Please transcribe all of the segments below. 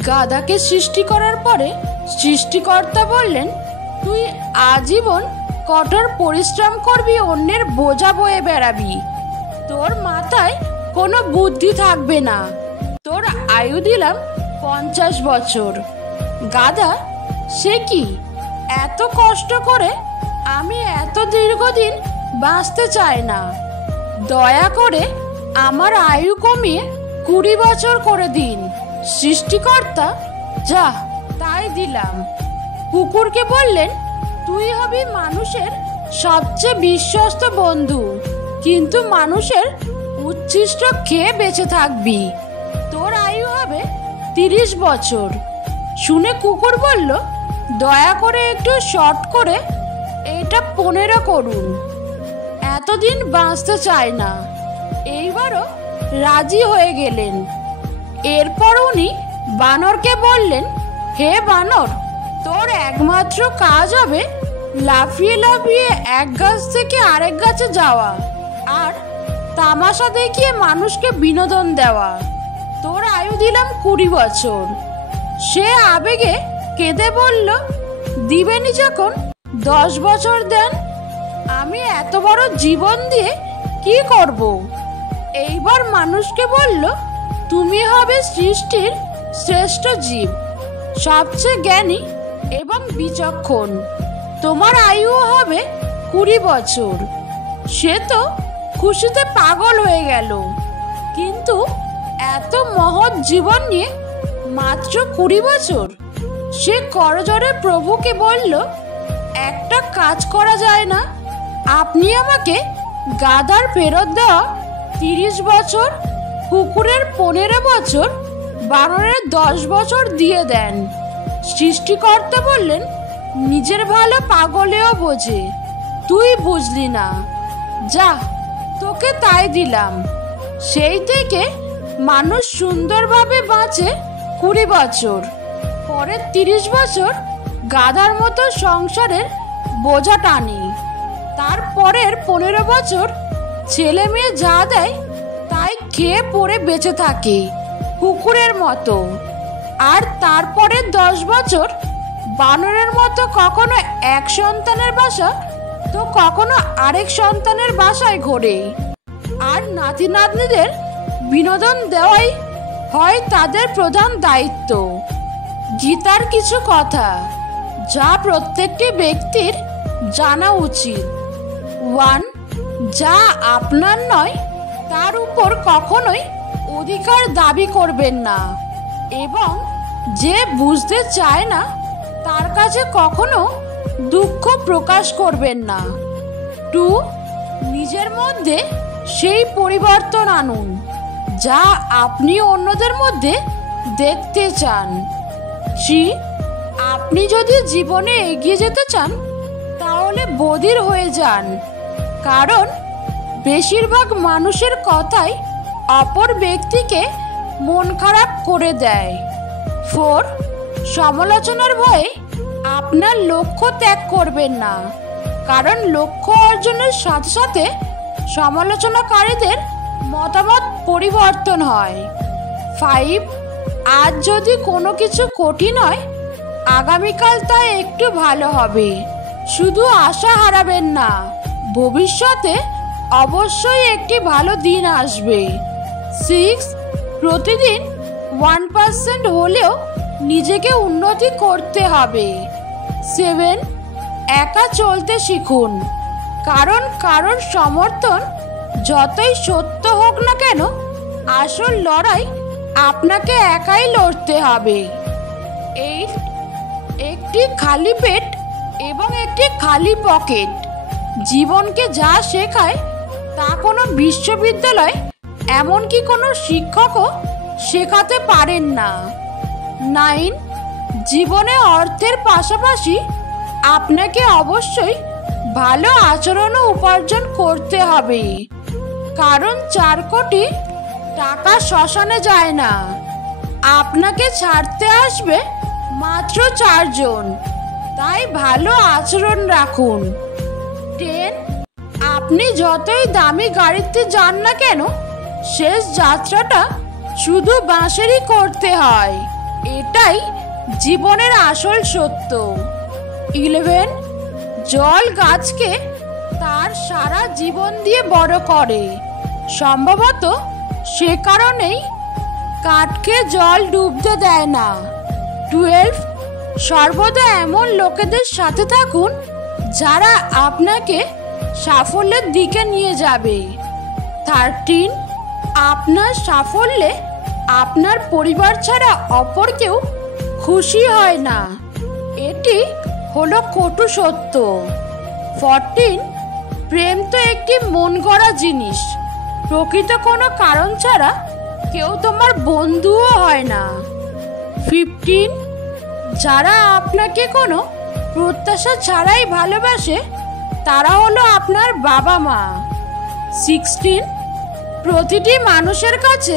গাধাকে সৃষ্টি করার পরে সৃষ্টিকর্তা বললেন, তুই আজীবন কঠোর পরিশ্রম করবি, অন্যের বোঝা বয়ে বেড়াবি, তোর মাথায় কোনো বুদ্ধি থাকবে না, তোর আয়ু দিলাম 50 বছর। গাধা, সে কি, এত কষ্ট করে আমি এত দীর্ঘদিন বাঁচতে চাই না, দয়া করে আমার আয়ু কমিয়ে 20 বছর করে দিন। সৃষ্টিকর্তা, যা, তাই দিলাম। কুকুরকে বললেন, তুই হবি মানুষের সবচেয়ে বিশ্বস্ত বন্ধু, কিন্তু মানুষের উচ্ছিষ্ট খেয়ে বেঁচে থাকবি, তোর আয়ু হবে 30 বছর। শুনে কুকুর বলল, দয়া করে একটু শর্ট করে এটা 15 করুন, এতদিন বাঁচতে চাই না। এইবারও রাজি হয়ে গেলেন। এরপর উনি বানরকে বললেন, হে বানর, তোর একমাত্র কাজ হবে লাফিয়ে লাফিয়ে এক গাছ থেকে আরেক গাছে যাওয়া আর তামাশা দেখিয়ে মানুষকে বিনোদন দেওয়া। তোর আয়ু দিলাম 20 বছর। সে আবেগে কেঁদে বলল, দিবেনি যখন 10 বছর দেন, আমি এত বড় জীবন দিয়ে কি করব? এইবার মানুষকে বলল, তুমি হবে সৃষ্টির শ্রেষ্ঠ জীব, সবচেয়ে জ্ঞানী এবং বিচক্ষণ, তোমার আয়ু হবে 20 বছর। সে তো খুশিতে পাগল হয়ে গেল, কিন্তু এত মহৎ জীবন নিয়ে মাত্র 20 বছর। সে করজোড়ে প্রভুকে বলল, একটা কাজ করা যায় না, আপনি আমাকে গাধার ফেরত দেওয়া 30 বছর, কুকুরের 15 বছর, বানরের 10 বছর দিয়ে দেন। সৃষ্টিকর্তা বললেন, নিজের ভালো পাগলেও বোঝে, তুই বুঝলি না, যা, তোকে তাই দিলাম। সেই থেকে মানুষ সুন্দরভাবে বাঁচে 20 বছর। পরের 30 বছর গাধার মতো সংসারের বোঝা টানি, তারপরের 15 বছর ছেলে মেয়ে যা দেয় তাই খেয়ে পড়ে বেঁচে থাকে কুকুরের মতো, আর তারপরের 10 বছর বানরের মতো কখনো এক সন্তানের বাসা তো কখনো আরেক সন্তানের বাসায় ঘোরে। আর নাতি নাতনিদের বিনোদন দেওয়াই হয় তাদের প্রধান দায়িত্ব। গীতার কিছু কথা যা প্রত্যেকটি ব্যক্তির জানা উচিত। 1. যা আপনার নয় তার উপর কখনোই অধিকার দাবি করবেন না, এবং যে বুঝতে চায় না তার কাছে কখনো দুঃখ প্রকাশ করবেন না। 2. নিজের মধ্যে সেই পরিবর্তন আনুন যা আপনি অন্যদের মধ্যে দেখতে চান। 3. আপনি যদি জীবনে এগিয়ে যেতে চান তাহলে বধির হয়ে যান, কারণ বেশিরভাগ মানুষের কথাই অপর ব্যক্তিকে মন খারাপ করে দেয়। 4. সমালোচনার ভয়ে আপনার লক্ষ্য ত্যাগ করবেন না, কারণ লক্ষ্য অর্জনের সাথে সাথে সমালোচনাকারীদের মতামত পরিবর্তন হয়। 5. আজ যদি কোনো কিছু কঠিন হয়, আগামীকাল তা একটু ভালো হবে। শুধু আশা হারাবেন না, ভবিষ্যতে অবশ্যই একটি ভালো দিন আসবে। 6. প্রতিদিন 1% হলেও নিজেকে উন্নতি করতে হবে। 7. একা চলতে শিখুন, কারণ কারোর সমর্থন যতই সত্য হোক না কেন, আসল লড়াই আপনাকে একাই লড়তে হবে। 8. একটি খালি পেট এবং একটি খালি পকেট জীবনকে যা শেখায় তা কোনো বিশ্ববিদ্যালয় এমনকি কোনো শিক্ষকও শেখাতে পারেন না। 9. জীবনে অর্থের পাশাপাশি আপনাকে অবশ্যই ভালো আচরণও উপার্জন করতে হবে, কারণ 4 কোটি টাকা শ্মশানে যায় না, আপনাকে ছাড়তে আসবে মাত্র 4 জন, তাই ভালো আচরণ রাখুন। 10. আপনি যতই দামি গাড়িতে যান না কেন, শেষ যাত্রাটা শুধু বাঁশেরই করতে হয়, এটা এটাই জীবনের আসল সত্য। 11, জল গাছকে তার সারা জীবন দিয়ে বড় করে। সম্ভবত সে কারণেই কাঠকে জল ডুবতে দেয় না। 12, সর্বদা এমন লোকেদের সাথে থাকুন যারা আপনাকে সাফল্যের দিকে নিয়ে যাবে। 13, আপনার সাফল্যে আপনার পরিবার ছাড়া অপর কেউ খুশি হয় না। এটি হলো কটু সত্য। 14, প্রেম তো একটি মন গড়া জিনিস। প্রকৃত কোনো কারণ ছাড়া কেউ তোমার বন্ধুও হয় না। 15, যারা আপনাকে কোনো প্রত্যাশা ছাড়াই ভালোবাসে তারা হলো আপনার বাবা মা। 16, প্রতিটি মানুষের কাছে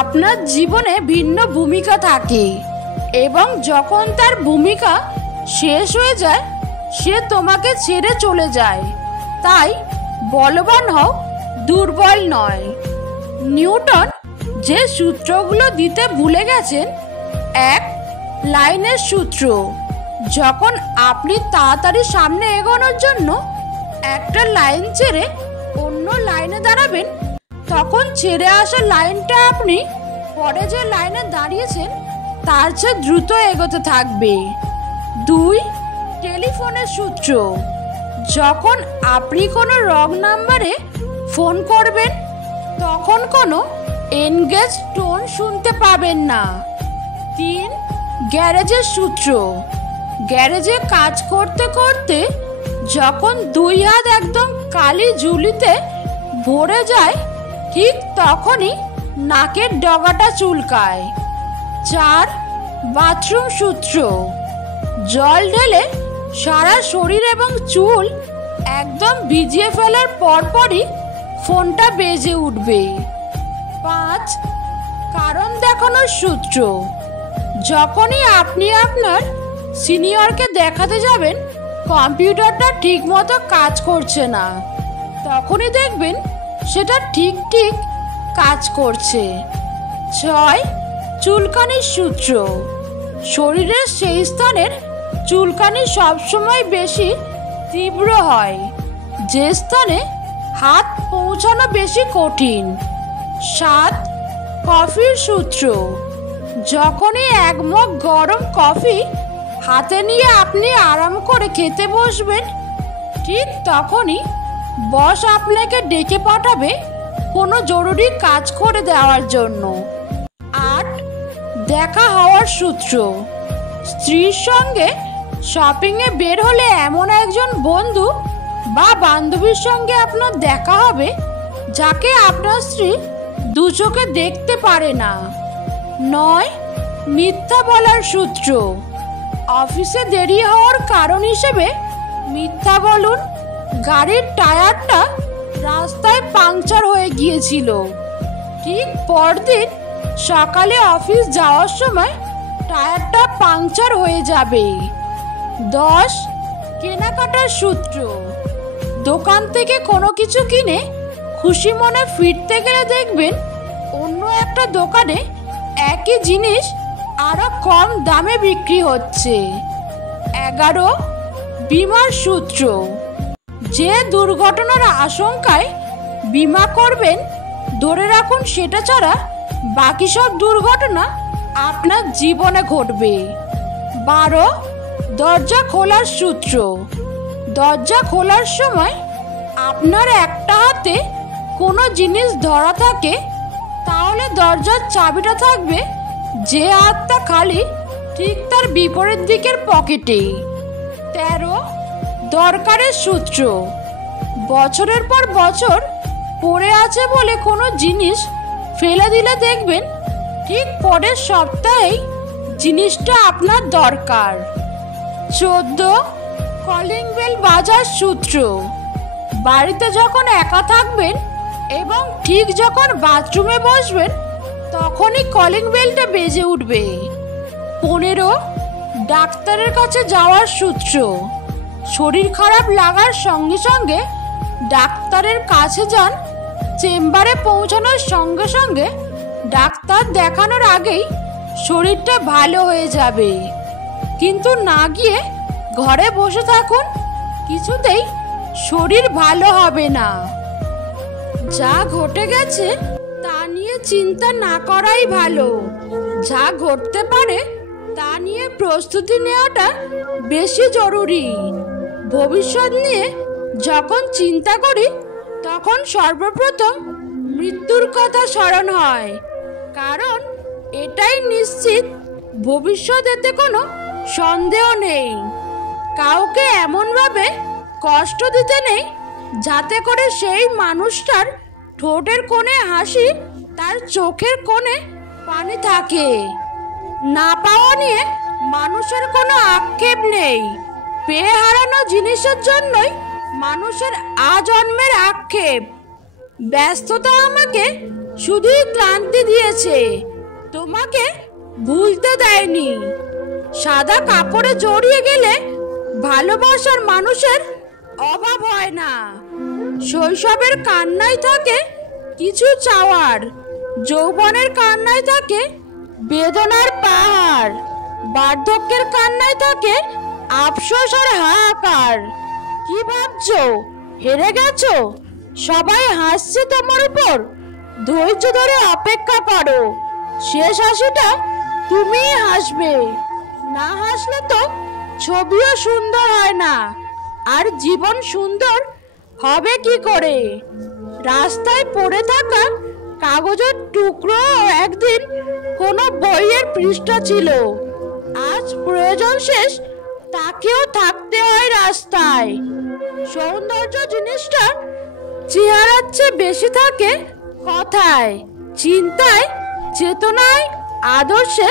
আপনার জীবনে ভিন্ন ভূমিকা থাকে এবং যখন তার ভূমিকা শেষ হয়ে যায় সে তোমাকে ছেড়ে চলে যায়। তাই বলবান হও, দুর্বল নয়। নিউটন যে সূত্রগুলো দিতে ভুলে গেছেন। 1, লাইনের সূত্র। যখন আপনি তাড়াতাড়ি সামনে এগোনোর জন্য একটা লাইন ছেড়ে অন্য লাইনে দাঁড়াবেন তখন ছেড়ে আসা লাইনটা আপনি পরে যে লাইনে দাঁড়িয়েছেন তার চেয়ে দ্রুত এগোতে থাকবে। 2, টেলিফোনের সূত্র। যখন আপনি কোনো রং নাম্বারে ফোন করবেন তখন কোনো এনগেজ টোন শুনতে পাবেন না। 3, গ্যারেজের সূত্র। গ্যারেজে কাজ করতে করতে যখন 2 হাত একদম কালি ঝুলিতে ভরে যায় ঠিক তখনই নাকের ডগাটা চুলকায়। 4, বাথরুম সূত্র। জল ঢেলে সারা শরীর এবং চুল একদম ভিজিয়ে ফেলার পরপরই ফোনটা বেজে উঠবে। 5, কারণ দেখানোর সূত্র। যখনই আপনি আপনার সিনিয়রকে দেখাতে যাবেন কম্পিউটারটা ঠিক মতো কাজ করছে না তখনই দেখবেন সেটা ঠিক কাজ করছে। 6, চুলকানির সূত্র। শরীরের সেই স্থানের চুলকানি সবসময় বেশি তীব্র হয় যে স্থানে হাত পৌঁছানো বেশি কঠিন। 7, কফির সূত্র। যখনই 1 মগ গরম কফি হাতে নিয়ে আপনি আরাম করে খেতে বসবেন ঠিক তখনই বস আপনাকে ডেকে পাঠাবে কোনো জরুরি কাজ করে দেওয়ার জন্য। 8, দেখা হওয়ার সূত্র। স্ত্রীর সঙ্গে শপিংয়ে বের হলে এমন একজন বন্ধু বা বান্ধবীর সঙ্গে আপনার দেখা হবে যাকে আপনার স্ত্রী দু চোখে দেখতে পারে না। 9, মিথ্যা বলার সূত্র। অফিসে দেরি হওয়ার কারণ হিসেবে মিথ্যা বলুন গাড়ির টায়ারটা রাস্তায় পাংচার হয়ে গিয়েছিল। ঠিক পরদিন সকালে অফিস যাওয়ার সময় টায়ারটা পাংচার হয়ে যাবে। 10, কেনাকাটার সূত্র। দোকান থেকে কোনো কিছু কিনে খুশি মনে ফিরতে গেলে দেখবেন অন্য একটা দোকানে একই জিনিস আরো কম দামে বিক্রি হচ্ছে। 11, বীমার সূত্র। যে দুর্ঘটনার আশঙ্কায় বীমা করবেন ধরে রাখুন সেটা ছাড়া বাকি সব দুর্ঘটনা আপনার জীবনে ঘটবে। 12, দরজা খোলার সূত্র। দরজা খোলার সময় আপনার একটা হাতে কোনো জিনিস ধরা থাকে তাহলে দরজার চাবিটা থাকবে যে হাতটা খালি ঠিক তার বিপরীত দিকের পকেটে। 13, দরকারের সূত্র। বছরের পর বছর পড়ে আছে বলে কোনো জিনিস ফেলে দিলে দেখবেন ঠিক পরের সপ্তাহেই জিনিসটা আপনার দরকার। 14, কলিং বেল বাজার সূত্র। বাড়িতে যখন একা থাকবেন এবং ঠিক যখন বাথরুমে বসবেন তখনই কলিং বেলটা বেজে উঠবে। 15, ডাক্তারের কাছে যাওয়ার সূত্র। শরীর খারাপ লাগার সঙ্গে সঙ্গে ডাক্তারের কাছে যান। চেম্বারে পৌঁছানোর সঙ্গে সঙ্গে ডাক্তার দেখানোর আগেই শরীরটা ভালো হয়ে যাবে। কিন্তু না গিয়ে ঘরে বসে থাকুন, কিছুতেই শরীর ভালো হবে না। যা ঘটে গেছে তা নিয়ে চিন্তা না করাই ভালো। যা ঘটতে পারে তা নিয়ে প্রস্তুতি নেওয়াটা বেশি জরুরি। ভবিষ্যৎ নিয়ে যখন চিন্তা করি তখন সর্বপ্রথম মৃত্যুর কথা স্মরণ হয়, কারণ এটাই নিশ্চিত ভবিষ্যতেতে কোনো সন্দেহ নেই। কাউকে এমনভাবে কষ্ট দিতে নেই যাতে করে সেই মানুষটার ঠোঁটের কোণে হাসি, তার চোখের কোণে পানি থাকে। না পাওয়া নিয়ে মানুষের কোনো আক্ষেপ নেই। পেয়ে হারানো জিনিসের জন্যই মানুষের আজন্মের আক্ষেপ। ব্যস্ততা আমাকে শুধুই ক্লান্তি দিয়েছে, তোমাকে ভুলতে দেয়নি। সাদা কাপড়ে জড়িয়ে গেলে ভালোবাসার মানুষের অভাব হয় না। শৈশবের কান্নায় থাকে কিছু চাওয়ার, যৌবনের কান্নায় থাকে বেদনার পাহাড়, বার্ধক্যের কান্নায় থাকে আফসোস আর হাহাকার। কি ভাবছো, হেরে গেছো? সবাই হাসছে তোমার উপর। ধৈর্য ধরে অপেক্ষা করো, শেষ হাসিটা তুমিই হাসবে। না হাসলে তো ছবিও সুন্দর হয় না, আর জীবন সুন্দর হবে কি করে? রাস্তায় পড়ে থাকা কাগজের টুকরো একদিন কোনো বইয়ের পৃষ্ঠা ছিল। আজ প্রয়োজন শেষ, তাকেও থাকতে হয় রাস্তায়। সৌন্দর্য জিনিসটা চেহারার চেয়ে বেশি থাকে কথায়, চিন্তায়, চেতনায়, আদর্শে,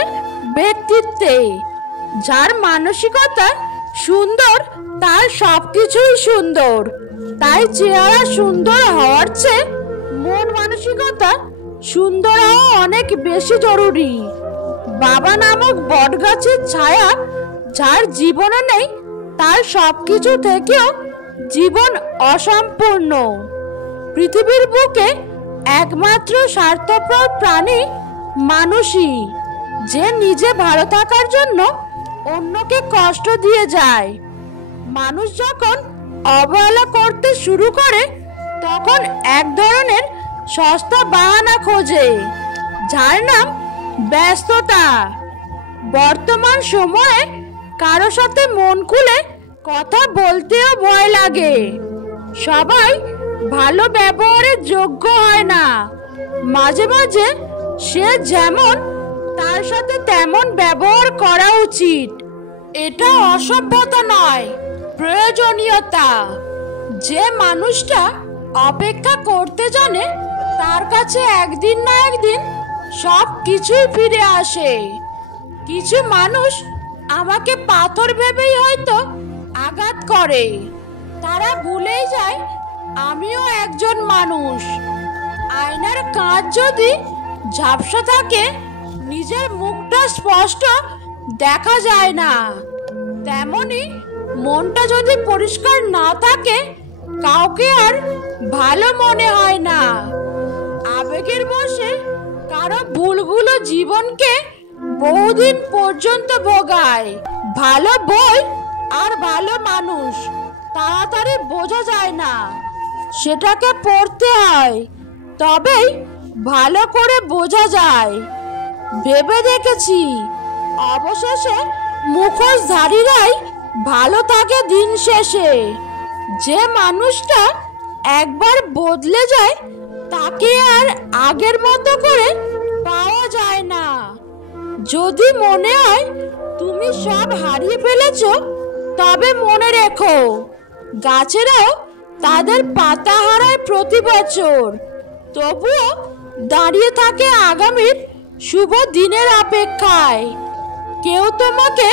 ব্যক্তিত্বে। যার মানসিকতা সুন্দর তার সবকিছুই সুন্দর। তাই চেহারা সুন্দর হওয়ার চেয়ে মন মানসিকতা সুন্দর হওয়া অনেক বেশি জরুরি। বাবা নামক বটগাছের ছায়া যার জীবনে নেই, তার সবকিছু থেকেও জীবন অসম্পূর্ণ। পৃথিবীর বুকে একমাত্র স্বার্থপর প্রাণী মানুষই, যে নিজে ভালো থাকার জন্য অন্যকে কষ্ট দিয়ে যায়। মানুষ যখন অবহেলা করতে শুরু করে তখন এক ধরনের সস্তা বাহানা খোঁজে, যার নাম ব্যস্ততা। বর্তমান সময়ে কারো সাথে মন খুলে কথা বলতেও ভয় লাগে। সবাই ভালো ব্যবহারের যোগ্য হয় না। মাঝে মাঝে সে যেমন, তার সাথে তেমন ব্যবহার করা উচিত। এটা অসভ্যতা নয়, প্রয়োজনীয়তা। যে মানুষটা অপেক্ষা করতে জানে তার কাছে একদিন না একদিন সব কিছুই ফিরে আসে। কিছু মানুষ আমাকে পাথর ভেবেই হয়তো আঘাত করে, তারা ভুলেই যায় আমিও একজন মানুষ। আয়নার কাঁচ যদি ঝাপসা থাকে নিজের মুখটা স্পষ্ট দেখা যায় না, তেমনি মনটা যদি পরিষ্কার না থাকে কাউকে আর ভালো মনে হয় না। আবেগের বশে কারো ভুলগুলো জীবনকে বহুদিন পর্যন্ত ভোগায়। ভালো বই আর ভালো মানুষ তাড়াতাড়ি বোঝা যায় না, সেটাকে পড়তে হয়, তবেই ভালো করে বোঝা যায়। ভেবে দেখেছি অবশেষে মুখোশধারীরাই ভালো থাকে দিন শেষে। যে মানুষটা একবার বদলে যায় তাকে আর আগের মতো করে পাওয়া যায় না। যদি মনে হয় তুমি সব হারিয়ে ফেলেছো, তবে মনে রেখো গাছেরাও তাদের পাতা হারায় প্রতি বছর, তবুও দাঁড়িয়ে থাকে আগামীর শুভ দিনের অপেক্ষায়। কেউ তোমাকে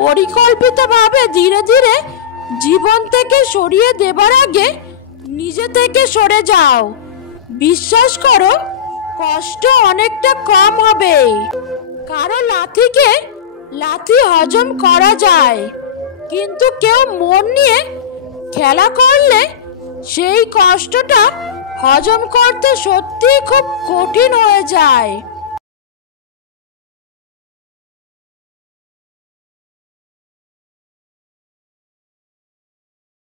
পরিকল্পিতভাবে ধীরে ধীরে জীবন থেকে সরিয়ে দেবার আগে নিজে থেকে সরে যাও। বিশ্বাস করো, কষ্ট অনেকটা কম হবে। কারো লাথিকে লাথি হজম করা যায়, কিন্তু কেউ মন নিয়ে খেলা করলে সেই কষ্টটা হজম করতে সত্যিই খুব কঠিন হয়ে যায়।